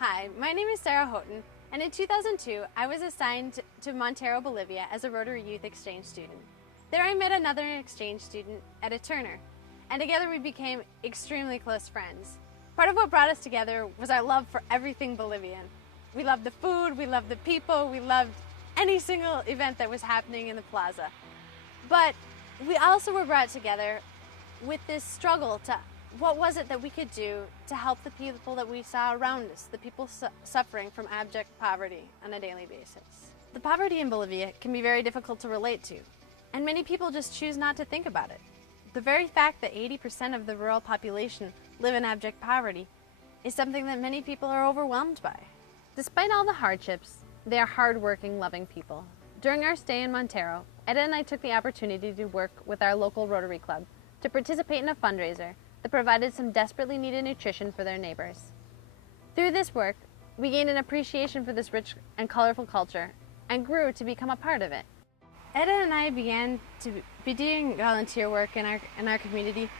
Hi, my name is Sarah Houghton, and in 2002, I was assigned to Montero, Bolivia as a Rotary Youth Exchange student. There I met another exchange student, Etta Turner, and together we became extremely close friends. Part of what brought us together was our love for everything Bolivian. We loved the food, we loved the people, we loved any single event that was happening in the plaza. But we also were brought together with this struggle to what was it that we could do to help the people that we saw around us, the people suffering from abject poverty on a daily basis. The poverty in Bolivia can be very difficult to relate to, and many people just choose not to think about it. The very fact that 80% of the rural population live in abject poverty is something that many people are overwhelmed by. Despite all the hardships, they are hardworking, loving people. During our stay in Montero, Etta and I took the opportunity to work with our local Rotary Club to participate in a fundraiser that provided some desperately needed nutrition for their neighbors. Through this work, we gained an appreciation for this rich and colorful culture and grew to become a part of it. Etta and I began to be doing volunteer work in our community.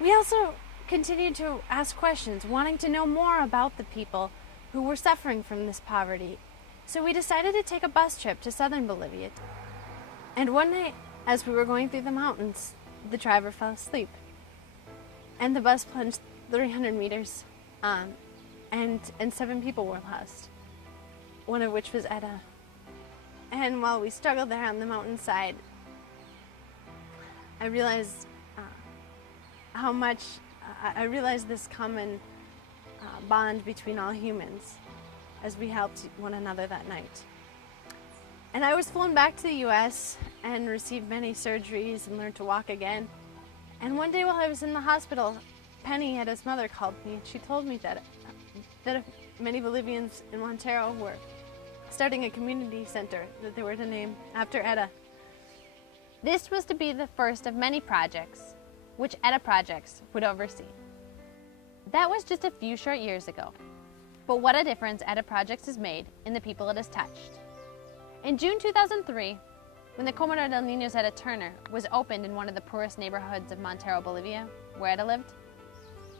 We also continued to ask questions, wanting to know more about the people who were suffering from this poverty. So we decided to take a bus trip to southern Bolivia. And one night, as we were going through the mountains, the driver fell asleep. And the bus plunged 300 meters, and 7 people were lost, one of which was Etta. And while we struggled there on the mountainside, I realized I realized this common bond between all humans as we helped one another that night. And I was flown back to the U.S. and received many surgeries and learned to walk again. And one day while I was in the hospital, Penny, Etta's mother, called me, and she told me that many Bolivians in Montero were starting a community center that they were to name after Etta. This was to be the first of many projects which Etta Projects would oversee. That was just a few short years ago, but what a difference Etta Projects has made in the people it has touched. In June 2003, when the Comedor del Niños Etta Turner was opened in one of the poorest neighborhoods of Montero, Bolivia, where Etta lived,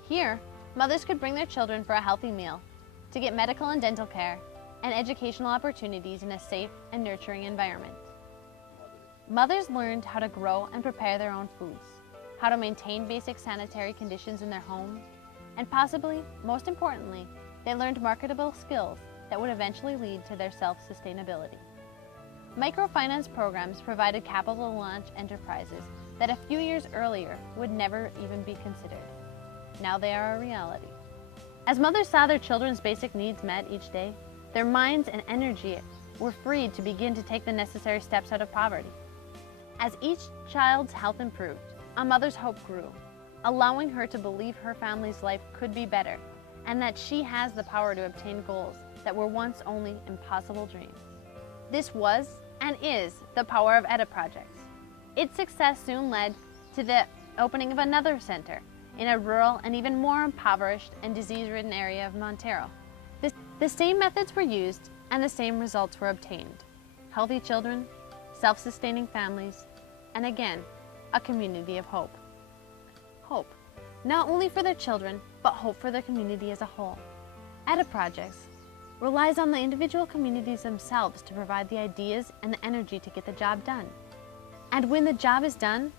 here, mothers could bring their children for a healthy meal, to get medical and dental care, and educational opportunities in a safe and nurturing environment. Mothers learned how to grow and prepare their own foods, how to maintain basic sanitary conditions in their home, and possibly, most importantly, they learned marketable skills that would eventually lead to their self-sustainability. Microfinance programs provided capital to launch enterprises that a few years earlier would never even be considered. Now they are a reality. As mothers saw their children's basic needs met each day, their minds and energy were freed to begin to take the necessary steps out of poverty. As each child's health improved, a mother's hope grew, allowing her to believe her family's life could be better and that she has the power to obtain goals that were once only impossible dreams. This was and is the power of Etta Projects. Its success soon led to the opening of another center in a rural and even more impoverished and disease-ridden area of Montero. The same methods were used and the same results were obtained. Healthy children, self-sustaining families, and again, a community of hope. Hope, not only for their children, but hope for the community as a whole. Etta Projects relies on the individual communities themselves to provide the ideas and the energy to get the job done. And when the job is done,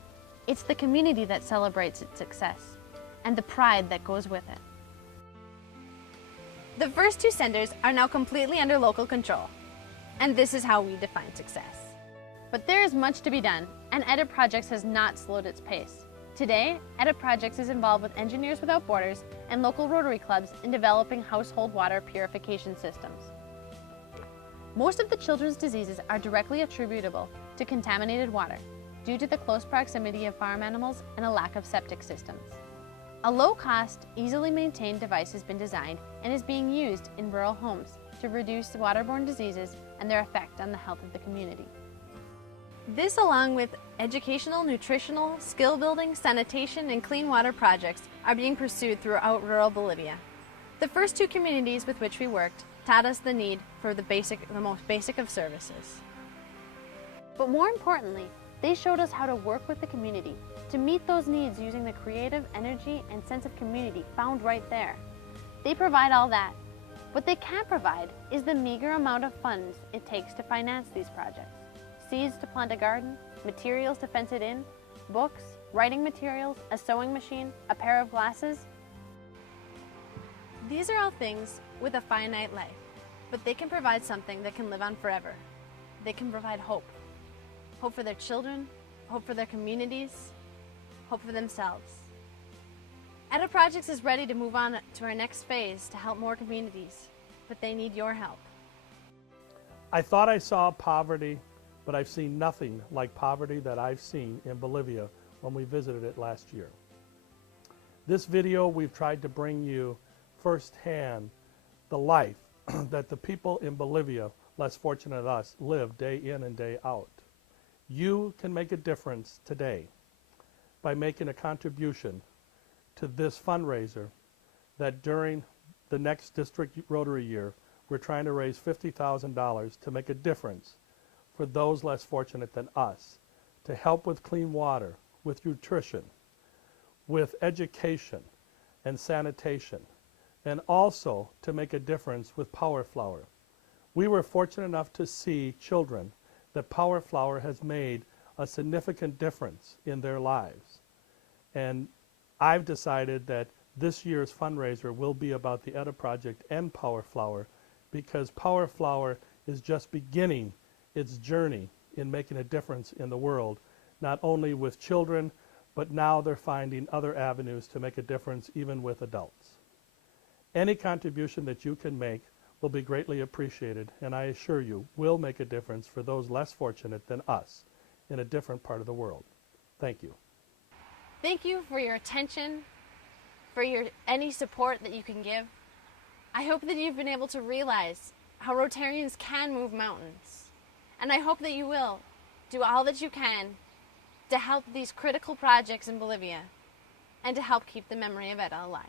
it's the community that celebrates its success and the pride that goes with it. The first 2 centers are now completely under local control, and this is how we define success. But there is much to be done, and Etta Projects has not slowed its pace. Today, Etta Projects is involved with Engineers Without Borders and local Rotary clubs in developing household water purification systems. Most of the children's diseases are directly attributable to contaminated water due to the close proximity of farm animals and a lack of septic systems. A low-cost, easily maintained device has been designed and is being used in rural homes to reduce waterborne diseases and their effect on the health of the community. This, along with educational, nutritional, skill-building, sanitation, and clean water projects, are being pursued throughout rural Bolivia. The first 2 communities with which we worked taught us the need for the most basic of services. But more importantly, they showed us how to work with the community to meet those needs using the creative energy and sense of community found right there. They provide all that, What they can't provide is the meager amount of funds it takes to finance these projects. Seeds to plant a garden, materials to fence it in, books, writing materials, a sewing machine, a pair of glasses. These are all things with a finite life, but they can provide something that can live on forever. They can provide hope. Hope for their children, hope for their communities, hope for themselves. Etta Projects is ready to move on to our next phase to help more communities, but they need your help. I thought I saw poverty, but I've seen nothing like poverty that I've seen in Bolivia when we visited it last year. This video, we've tried to bring you firsthand the life that the people in Bolivia, less fortunate than us, live day in and day out. You can make a difference today by making a contribution to this fundraiser that during the next district Rotary year, we're trying to raise $50,000 to make a difference for those less fortunate than us, to help with clean water, with nutrition, with education and sanitation, and also to make a difference with Power Flower. We were fortunate enough to see children that Power Flower has made a significant difference in their lives. And I've decided that this year's fundraiser will be about the Etta Project and Power Flower, because Power Flower is just beginning its journey in making a difference in the world, not only with children, but now they're finding other avenues to make a difference even with adults. Any contribution that you can make will be greatly appreciated, and I assure you will make a difference for those less fortunate than us in a different part of the world. Thank you. Thank you for your attention, for any support that you can give. I hope that you've been able to realize how Rotarians can move mountains. And I hope that you will do all that you can to help these critical projects in Bolivia and to help keep the memory of Etta alive.